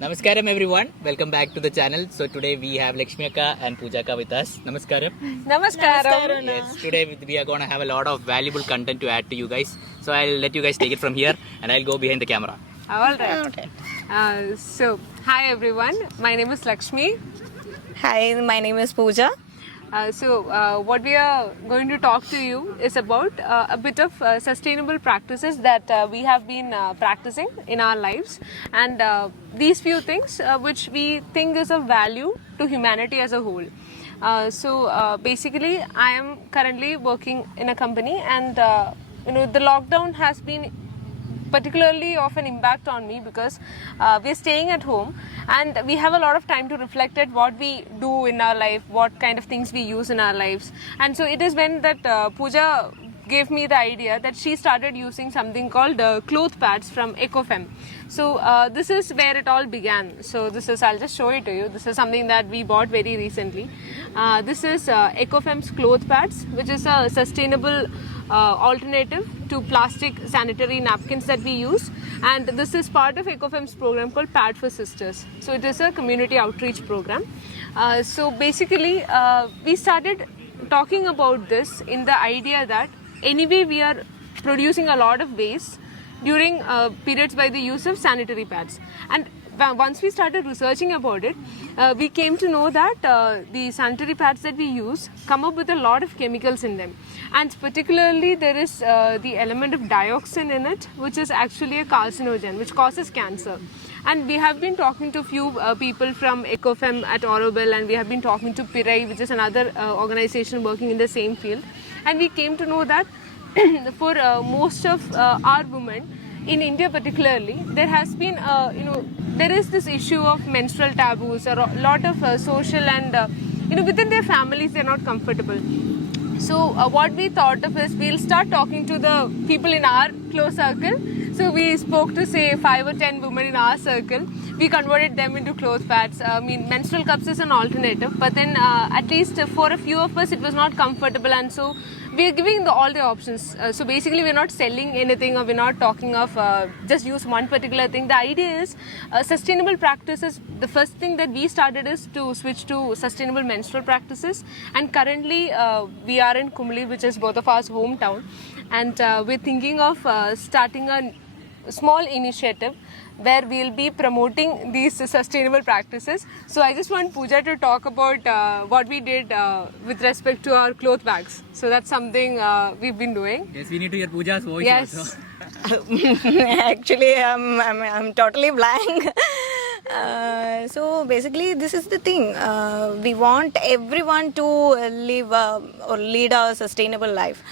Namaskaram everyone, welcome back to the channel. So today we have Lakshmi Akka and Pooja Akka with us. Namaskaram. Namaskaram. Yes, today we are going to have a lot of valuable content to add to you guys. So I'll let you guys take it from here and I'll go behind the camera. All right. Hi everyone. My name is Lakshmi. Hi, my name is Pooja. What we are going to talk to you is about a bit of sustainable practices that we have been practicing in our lives, and these few things which we think is of value to humanity as a whole. Basically, I am currently working in a company, and the lockdown has been particularly of an impact on me because we are staying at home and we have a lot of time to reflect at what we do in our life, what kind of things we use in our lives. And so it is when that Pooja gave me the idea that she started using something called cloth pads from Ecofem. So this is where it all began. So I'll just show it to you. This is something that we bought very recently. This is Ecofem's cloth pads, which is a sustainable alternative to plastic sanitary napkins that we use, and this is part of Ecofem's program called Pad for Sisters. So it is a community outreach program. Basically, we started talking about this in the idea that anyway we are producing a lot of waste during periods by the use of sanitary pads, and once we started researching about it, we came to know that the sanitary pads that we use come up with a lot of chemicals in them, and particularly there is the element of dioxin in it, which is actually a carcinogen which causes cancer. And we have been talking to a few people from Ecofem at Auroville, and we have been talking to Pirai, which is another organization working in the same field, and we came to know that for most of our women in India particularly, there has been there is this issue of menstrual taboos, or a lot of social and within their families they're not comfortable. So what we thought of is we'll start talking to the people in our close circle. So we spoke to say 5 or 10 women in our circle. We converted them into cloth pads. Menstrual cups is an alternative, but then at least for a few of us it was not comfortable, and so we are giving all the options. So basically we're not selling anything, or we're not talking of just use one particular thing. The idea is sustainable practices. The first thing that we started is to switch to sustainable menstrual practices, and currently we are in Kumli, which is both of our hometown, and we're thinking of starting a small initiative where we'll be promoting these sustainable practices. So I just want Pooja to talk about what we did with respect to our cloth bags. So that's something we've been doing. Yes, we need to hear Pooja's voice Yes. also. Actually, I'm totally blank. So basically, this is the thing. We want everyone to live or lead a sustainable life.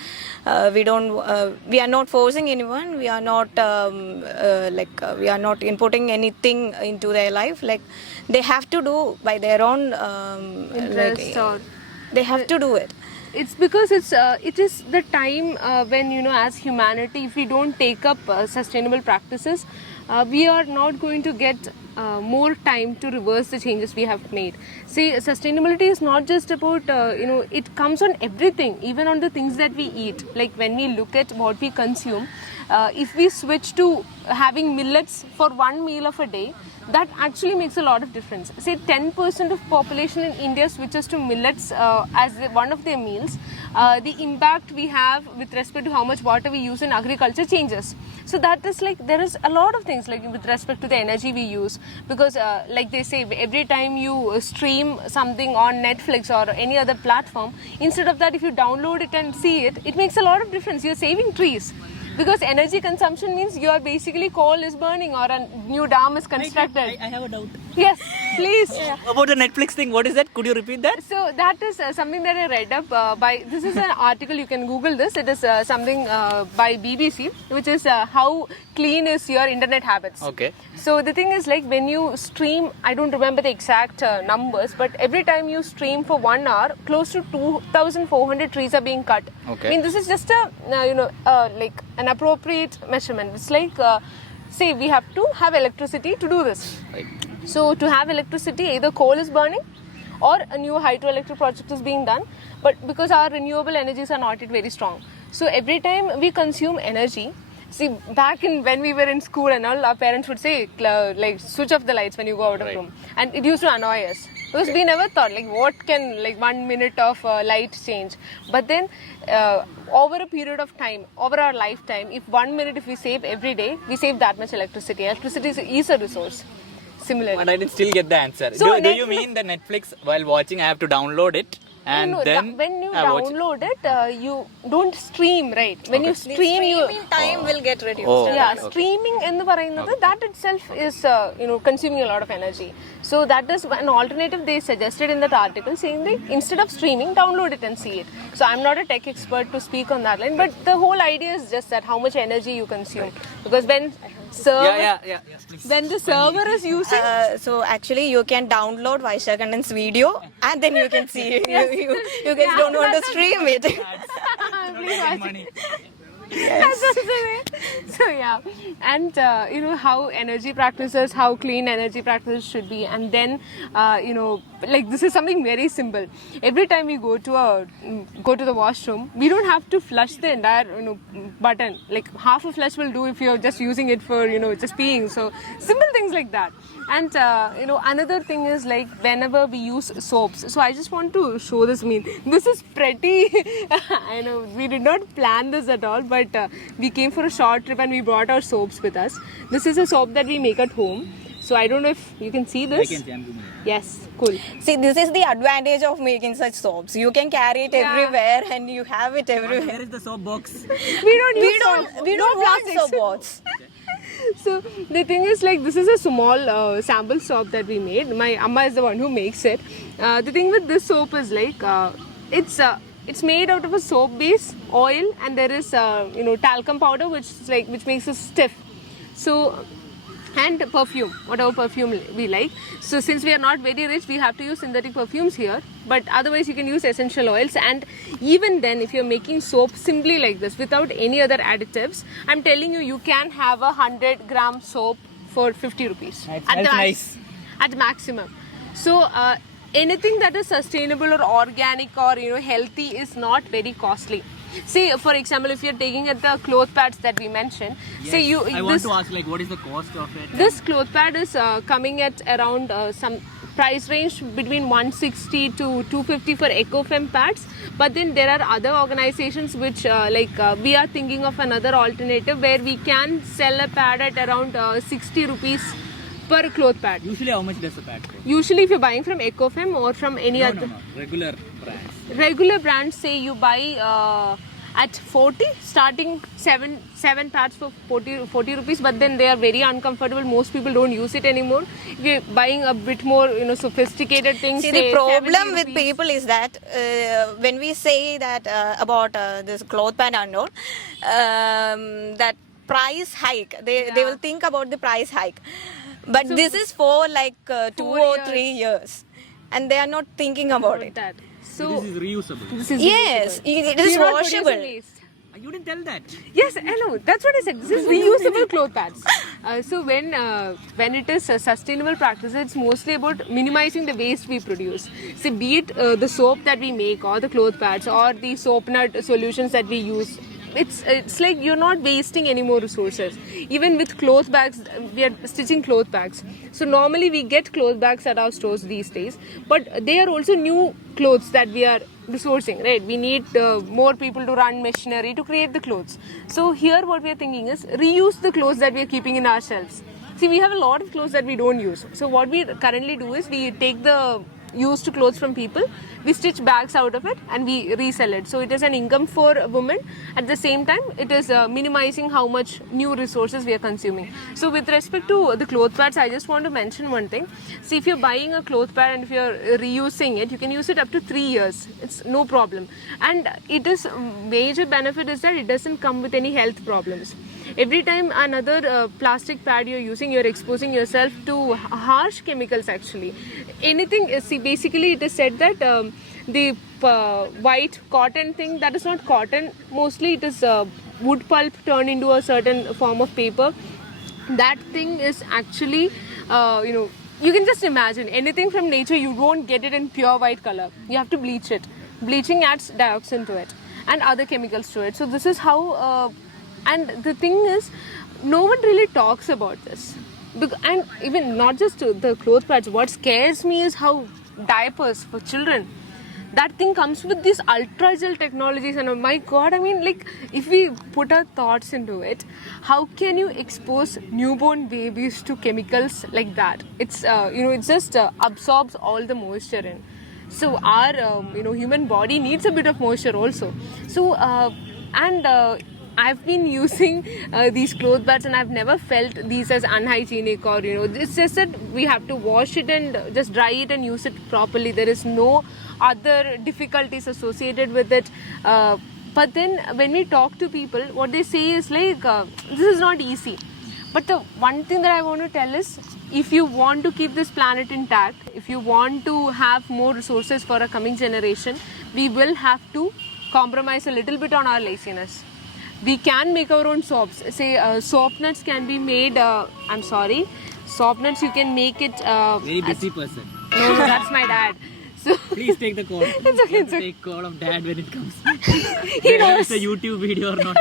We are not forcing anyone. We are not we are not inputting anything into their life. Like they have to do by their own Interest or they have to do it. it's because it is the time when as humanity, if we don't take up sustainable practices, we are not going to get more time to reverse the changes we have made. See, sustainability is not just about it comes on everything, even on the things that we eat. Like when we look at what we consume, if we switch to having millets for one meal of a day, that actually makes a lot of difference. Say 10% of population in India switches to millets as one of their meals. The impact we have with respect to how much water we use in agriculture changes. So that is like, there is a lot of things like with respect to the energy we use, because like they say, every time you stream something on Netflix or any other platform, instead of that, if you download it and see it, it makes a lot of difference. You're saving trees. Because energy consumption means you are basically coal is burning or a new dam is constructed. I have a doubt. Yes, please. About the Netflix thing, what is that? Could you repeat that? So that is something that I read up by, this is an article, you can Google this. It is something by BBC, which is how clean is your internet habits. Okay. So the thing is, like when you stream, I don't remember the exact numbers, but every time you stream for 1 hour, close to 2,400 trees are being cut. Okay. I mean, this is just a like an appropriate measurement. It's like say we have to have electricity to do this. Right. So to have electricity, either coal is burning or a new hydroelectric project is being done, but because our renewable energies are not yet very strong. So every time we consume energy, See, back in when we were in school and all, our parents would say like switch off the lights when you go out of room, and it used to annoy us because we never thought like what can like 1 minute of light change. But then over a period of time, over our lifetime, if 1 minute if we save every day, we save that much electricity. Electricity is a resource. Similarly. But I didn't still get the answer. So Do you mean that Netflix, while watching, I have to download it and no, then when you watch it? download it, you don't stream, right? When you The stream, you streaming time will get reduced. Oh. yeah, streaming എന്ന് പറയുന്നത് that itself is consuming a lot of energy. So that is an alternative they suggested in that article, saying that instead of streaming, download it and see it. So I'm not a tech expert to speak on that line, but the whole idea is just that how much energy you consume, because when when the server is using So actually you can download Vaishakhanan's video and then you can see it. You guys don't want to stream it. Please watch it. That's also the way. So yeah, and how energy practices, how clean energy practices should be, and then like this is something very simple. Every time we go to the washroom, we don't have to flush the entire button. Like half a flush will do if you're just using it for just peeing. So simple things like that. And another thing is like whenever we use soaps. So I just want to show this. I mean, this is pretty. I know we did not plan this at all, but we came for a short trip and we brought our soaps with us. This is a soap that we make at home. So I don't know if you can see this. I can see, I'm zooming in. Yes, cool. See, this is the advantage of making such soaps. You can carry it everywhere and you have it everywhere. Here is the soap box. We don't use soap. We No don't want plastics. soap box. So the thing is like this is a small sample soap that we made. My amma is the one who makes it. The thing with this soap is like it's made out of a soap base, oil, and there is talcum powder which makes it stiff. So and perfume, whatever perfume we like. So since we are not very rich, we have to use synthetic perfumes here, but otherwise you can use essential oils. And even then, if you're making soap simply like this without any other additives, I'm telling you, you can have a 100-gram soap for 50 rupees That's nice. at the maximum. So anything that is sustainable or organic or healthy is not very costly. See, for example, if you're taking at the cloth pads that we mentioned, say you I want to ask, like, what is the cost of it? this cloth pad is coming at around some price range between 160 to 250 for EcoFem pads. But then there are other organizations which we are thinking of another alternative where we can sell a pad at around 60 rupees per cloth pad. Usually, how much does a pad cost? Usually if you're buying from EcoFem or from any other Regular brands. regular brands, say you buy at 40, starting 7 pads for 40 rupees, but then they are very uncomfortable. Most people don't use it anymore. If you're buying a bit more sophisticated things, See, say the problem 70 with rupees. people is that when we say that about this cloth pad and all, that price hike, they will think about the price hike. But this is for like 2 or 3 years, and they are not thinking about it. That. So This is reusable. this is Yes, it is You're not washable. producing waste. You didn't tell that. Yes, I know. That's what I said. This is reusable cloth pads. So when it is a sustainable practice, it's mostly about minimizing the waste we produce. So be it the soap that we make, or the cloth pads, or the soap nut solutions that we use. It's like you're not wasting any more resources. Even with cloth bags, we are stitching cloth bags. So normally we get cloth bags at our stores these days, but they are also new clothes that we are resourcing, right? We need more people to run machinery to create the clothes. So here what we are thinking is reuse the clothes that we are keeping in our shelves. See, we have a lot of clothes that we don't use. So what we currently do is we take the used clothes from people, we stitch bags out of it and we resell it. So it is an income for women. At the same time, it is minimizing how much new resources we are consuming. So with respect to the cloth pads, I just want to mention one thing. See, if you're buying a cloth pad and if you're reusing it, you can use it up to 3 years. It's no problem. And it is major benefit is that it doesn't come with any health problems. Every time another plastic pad you're using, you're exposing yourself to harsh chemicals actually. Anything, see, basically it is said that the white cotton thing, that is not cotton. Mostly it is wood pulp turned into a certain form of paper. That thing is actually, you can just imagine anything from nature, you won't get it in pure white color. You have to bleach it. Bleaching adds dioxin to it and other chemicals to it. So this is how And the thing is, no one really talks about this. And even not just the clothes pads, what scares me is how diapers for children, that thing comes with these ultra gel technologies, and oh my god, I mean, like, if we put our thoughts into it, how can you expose newborn babies to chemicals like that? It's it just absorbs all the moisture in. So our human body needs a bit of moisture also. So I've been using these clothes pads, and I've never felt these as unhygienic, or it's just that we have to wash it and just dry it and use it properly. There is no other difficulties associated with it. But then when we talk to people, what they say is like, this is not easy. But the one thing that I want to tell is, if you want to keep this planet intact, if you want to have more resources for a coming generation, we will have to compromise a little bit on our laziness. We can make our own soaps. Say soap nuts can be made, soap nuts you can make it... Very busy person. No, that's my dad. So Please take the call. It's okay, it's okay. Take call of dad when it comes. He knows. It's a YouTube video or not.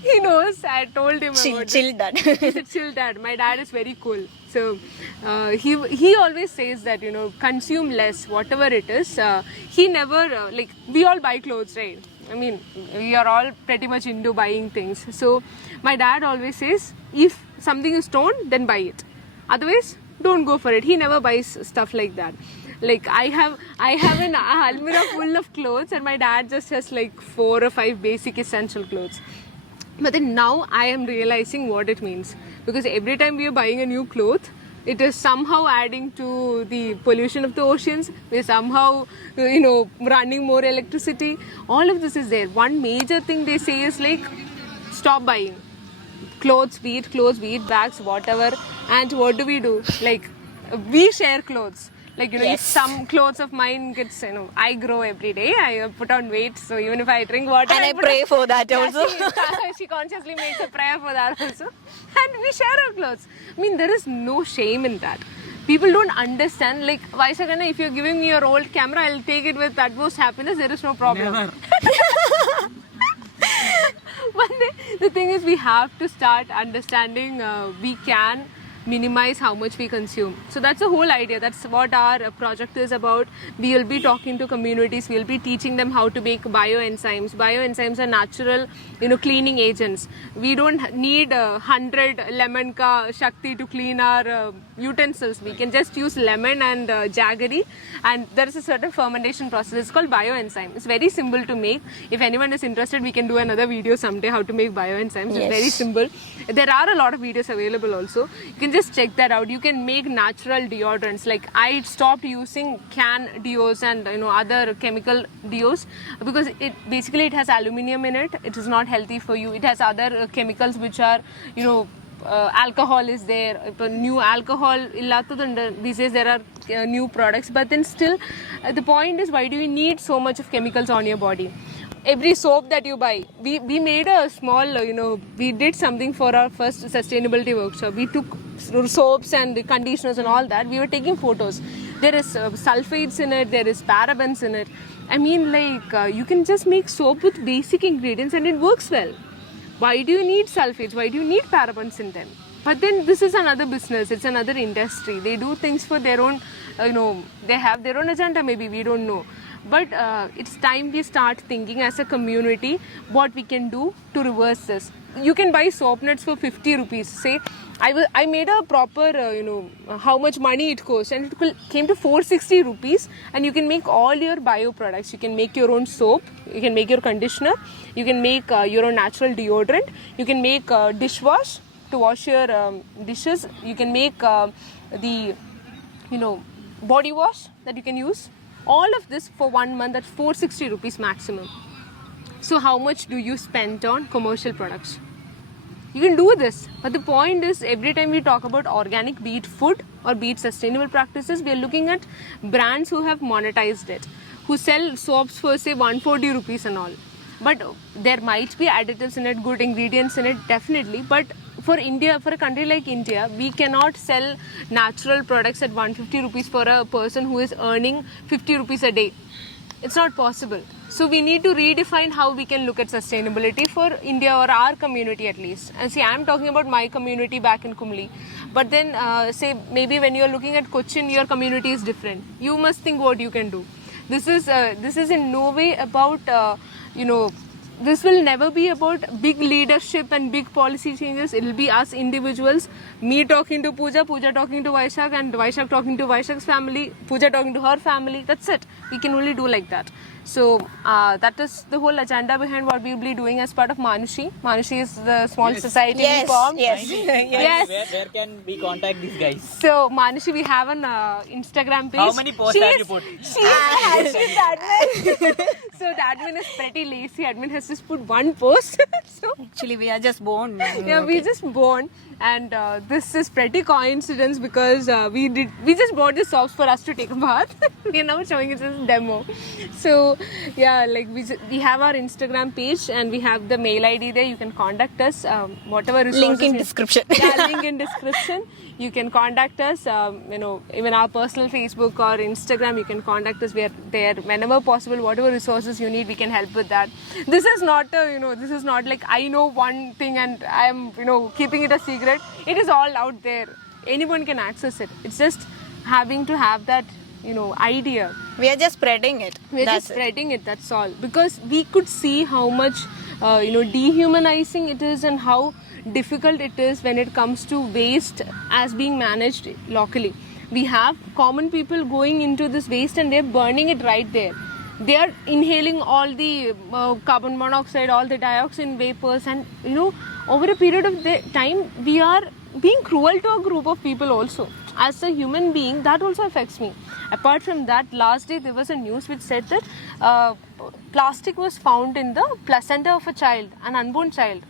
He knows. I told him about Chill it. dad. He's a chill dad. My dad is very cool. So he always says that, consume less, whatever it is. He never, we all buy clothes, right? I mean, we are all pretty much into buying things. So my dad always says, if something is torn, then buy it. Otherwise, don't go for it. He never buys stuff like that. Like, I have an almirah full of clothes, and my dad just has like 4 or 5 basic essential clothes. But then now I am realizing what it means, because every time we are buying a new cloth, it is somehow adding to the pollution of the oceans. We're somehow, running more electricity. All of this is there. One major thing they say is like, stop buying clothes, be it bags, whatever. And what do? Like, we share clothes. Like, Yes. if some clothes of mine gets, I grow every day. I put on weight. So even if I drink water, And I put pray on- for that Yeah, also. she consciously makes a prayer for that also. And we share our clothes. I mean, there is no shame in that. People don't understand. Like, Vaisakana, if you're giving me your old camera, I'll take it with utmost happiness. There is no problem. Never. But the thing is, we have to start understanding we can minimize how much we consume. So that's the whole idea. That's what our project is about. We will be talking to communities. We will be teaching them how to make bioenzymes. Bioenzymes are natural, cleaning agents. We don't need 100 lemon ka shakti to clean our utensils. We can just use lemon and jaggery, and there is a certain fermentation process. It's called bioenzyme. It's very simple to make. If anyone is interested, we can do another video someday how to make bioenzymes. Yes. It's very simple. There are a lot of videos available also. You can just check that out. You can make natural deodorants. Like, I stopped using can deos and other chemical deos, because it has aluminium in it. It is not healthy for you. It has other chemicals which are alcohol is there. New alcohol illatadundu. These days there are new products, but then still the point is, why do you need so much of chemicals on your body? Every soap that you buy, we made a small, we did something for our first sustainability workshop. We took soaps and the conditioners and all that. We were taking photos. There is sulfates in it, there is parabens in it. I mean, you can just make soap with basic ingredients and it works well. Why do you need sulfates? Why do you need parabens in them? But then this is another business, it's another industry. They do things for their own, they have their own agenda, maybe, we don't know. But it's time we start thinking as a community what we can do to reverse this. You can buy soap nuts for 50 rupees. Say, I made a proper, how much money it costs, and it came to 460 rupees, and you can make all your bio products. You can make your own soap, you can make your conditioner, you can make your own natural deodorant, you can make dishwash to wash your dishes, you can make the body wash that you can use. All of this for 1 month at 460 rupees maximum. So how much do you spend on commercial products? You can do this, but the point is, every time we talk about organic, be it food or be it sustainable practices, we are looking at brands who have monetized it, who sell soaps for say 140 rupees and all. But there might be additives in it, good ingredients in it, definitely. But for India, for a country like India, we cannot sell natural products at 150 rupees for a person who is earning 50 rupees a day. It's not possible. So we need to redefine how we can look at sustainability for India or our community at least. And see, I'm talking about my community back in Kumli. But then say maybe when you're looking at Cochin, your community is different. You must think what you can do. This is in no way about this will never be about big leadership and big policy changes. It will be us individuals, me talking to Pooja, Pooja talking to Vaishak, and Vaishak talking to Vaishak's family, Pooja talking to her family. That's it. We can only do like that. So that is the whole agenda behind what we will be doing as part of Manushi. Manushi is the small society we Yes, formed. yes, Yes. Where can we contact these guys? So Manushi, we have an Instagram page. How many posts have you put? She is the admin. So the admin is pretty lazy. Admin has just put one post. So Actually, we are just born. yeah, we just born, and this is pretty coincidence because we just bought the socks for us to take a bath. We are now showing it as a demo. So yeah, like we have our Instagram page and we have the mail ID there. You can contact us. Whatever resources. Link in description. Yeah, link in description. You can contact us. Even our personal Facebook or Instagram. You can contact us. We are there whenever possible. Whatever resources you need, we can help with that. This is not this is not like I know one thing and I am keeping it a secret. It is all out there. Anyone can access it. It's just having to have that idea. We are just spreading it. We're That's just spreading it. That's all. Because we could see how much dehumanizing it is and how difficult it is when it comes to waste as being managed locally. We have common people going into this waste and they're burning it right there. They are inhaling all the carbon monoxide, all the dioxin vapors, and over a period of time we are being cruel to a group of people also. As a human being, that also affects me. Apart from that, last day there was a news which said that plastic was found in the placenta of a child, an unborn child.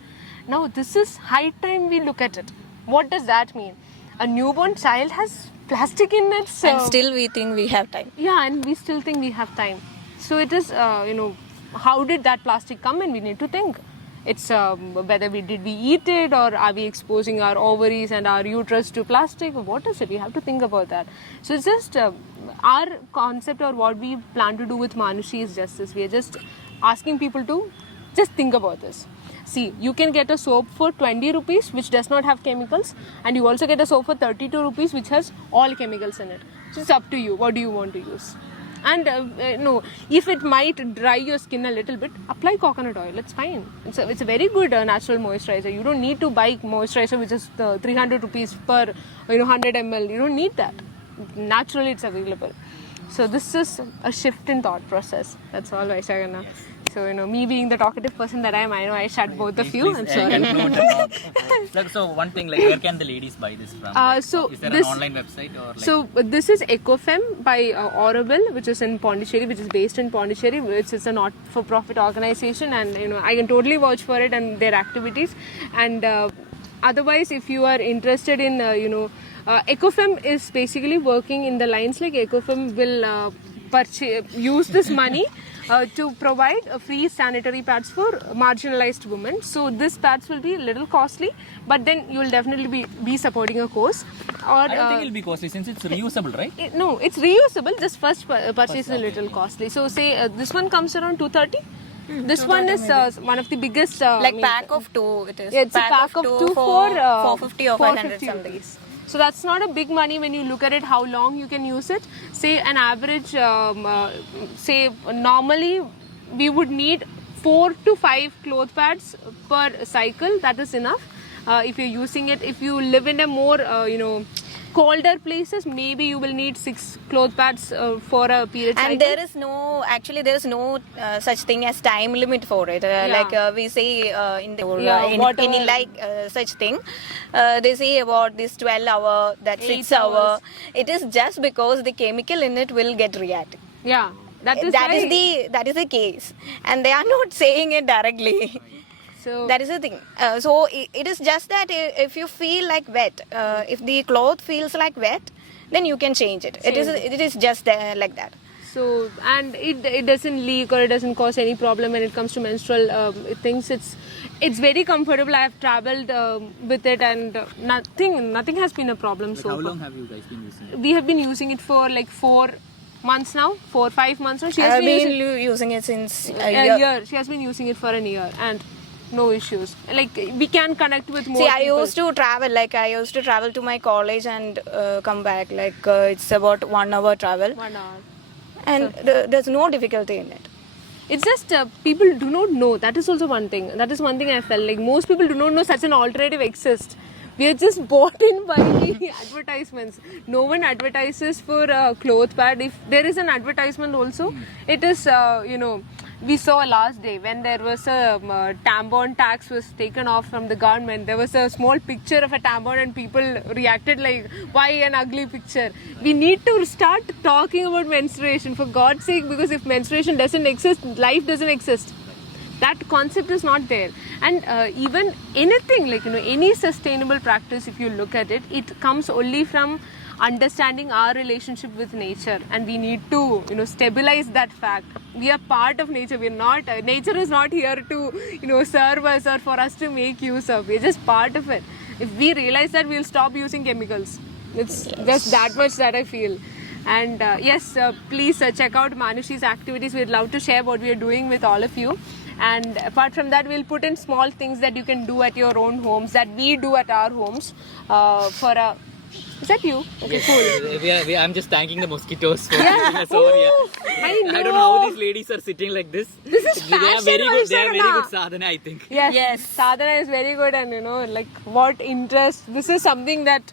Now this is high time we look at it. What does that mean? A newborn child has plastic in it, so and still we think we have time. yeah, and we still think we have time. So it is how did that plastic come in? We need to think. It's whether did we eat it, or are we exposing our ovaries and our uterus to plastic? What is it? We have to think about that. So it's just our concept, or what we plan to do with Manushi is just this. We are just asking people to just think about this. See, you can get a soap for 20 rupees which does not have chemicals, and you also get a soap for 32 rupees which has all chemicals in it. So it's up to you. What do you want to use? And if it might dry your skin a little bit, apply coconut oil. It's fine. It's a very good natural moisturizer. You don't need to buy moisturizer which is 300 rupees per 100 ml. You don't need that. Naturally, it's available. So this is a shift in thought process. That's all, Vaishagana. Yes. So me being the talkative person that I am, I know I shut both of you. I'm sorry. So one thing, like, where can the ladies buy this from? Is there an online website or like? So this is Ecofem by Aurobill, which is in Pondicherry, which is based in Pondicherry, which is a not-for-profit organization, and I can totally vouch for it and their activities. And otherwise, if you are interested in Ecofem is basically working in the lines like Ecofem will use this money to provide free sanitary pads for marginalized women. So these pads will be a little costly, but then you will definitely be supporting a cause. Or I don't think it will be costly since it's reusable, right? No, it's reusable. Just first purchase is a little costly. So say this one comes around 230. This one is one of the biggest. Like pack of 2 it is. Yeah, it's a pack of 2 for 450 or 500 450 something. rupees. So that's not a big money when you look at it, how long you can use it. Say an average, say normally we would need 4 to 5 cloth pads per cycle. That is enough. If you're using it, if you live in a more, colder places, maybe you will need 6 cloth pads for a period cycle. And there is no such thing as time limit for it. Like we say in the such thing, they say about this 12 hour, that 6 hour. It is just because the chemical in it will get reacted. Yeah, that is the case, and they are not saying it directly. So that is the thing. So it is just that if you feel like wet, if the cloth feels like wet, then you can change it. It is just like that. So, and it doesn't leak or it doesn't cause any problem when it comes to menstrual things. It's very comfortable. I have traveled with it, and nothing has been a problem so far. How long have you guys been using it? We have been using it for like 4 months now, 4-5 months now. She has I've been been using it since a year. She has been using it for a year and no issues. Like we can connect with more See, I people. used to travel. Like I used to travel to my college and come back. Like it's about 1 hour travel, 1 hour. and there's no difficulty in it. It's just people do not know. That is also one thing. That is one thing I felt like most people do not know such an alternative exists. We are just bought in by the advertisements. No one advertises for cloth pad. If there is an advertisement also, it is we saw last day when there was a tampon tax was taken off from the government. There was a small picture of a tampon and people reacted like, why an ugly picture? We need to start talking about menstruation for God's sake, because if menstruation doesn't exist, life doesn't exist. That concept is not there. And even anything like any sustainable practice, if you look at it, it comes only from understanding our relationship with nature, and we need to stabilize that fact. We are part of nature. We are not nature is not here to serve us or for us to make use of. We're just part of it. If we realize that, we'll stop using chemicals. It's just that much that I feel. And yes, please check out Manushi's activities. We'd love to share what we are doing with all of you. And apart from that, we'll put in small things that you can do at your own homes, that we do at our homes. Is that you? Okay, cool. I'm just thanking the mosquitoes for Yeah. keeping us over here. I know. I don't know how these ladies are sitting like this. This is They are fashion, very good. They are very Vaishakha. good sadhana, I think. Yes. Sadhana is very good, and like what interest. This is something that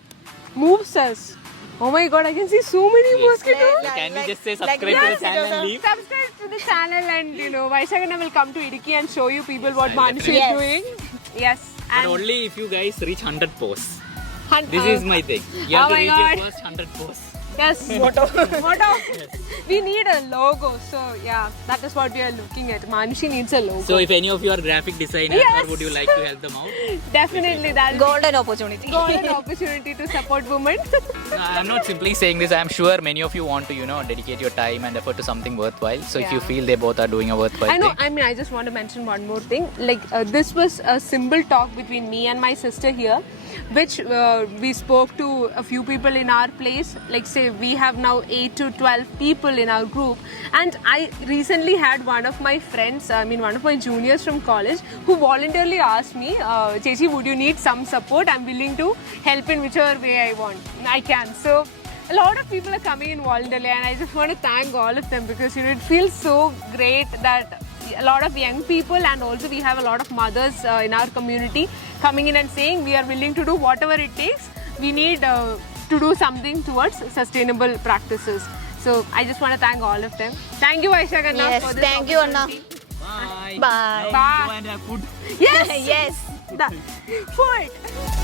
moves us. Oh my God, I can see so many mosquitoes. So can we Like- just say like subscribe to the channel and leave? Subscribe to the channel, and Vaishakha will come to Idiki and show you people what Manushi Yes. is doing. Yes. But And only if you guys reach 100 posts. hun- This is my thing. You have Oh to my reach God. your first 100 posts. Yes. Motto. We need a logo. So yeah, that is what we are looking at. Manushi needs a logo. So if any of you are graphic designers, Yes. or would you like to help them out? Definitely that Golden opportunity. golden opportunity to support women. I'm not simply saying this. I'm sure many of you want to, dedicate your time and effort to something worthwhile. So if you Yeah. feel they both are doing a worthwhile I know. thing. I mean, I just want to mention one more thing. Like this was a simple talk between me and my sister here, which we spoke to a few people in our place. Like say we have now 8 to 12 people in our group, and I recently had one of my friends, one of my juniors from college, who voluntarily asked me, Chechi, would you need some support? I'm willing to help in whichever way I can. So a lot of people are coming in voluntarily, and I just want to thank all of them, because it feels so great that a lot of young people, and also we have a lot of mothers in our community coming in and saying we are willing to do whatever it takes. We need to do something towards sustainable practices. So I just want to thank all of them. Thank you, Vaishakha, Anna, Yes, for this thank you, Anna. opportunity. Bye. Bye. Now Bye. Go and have food. Yes, Yes. the food.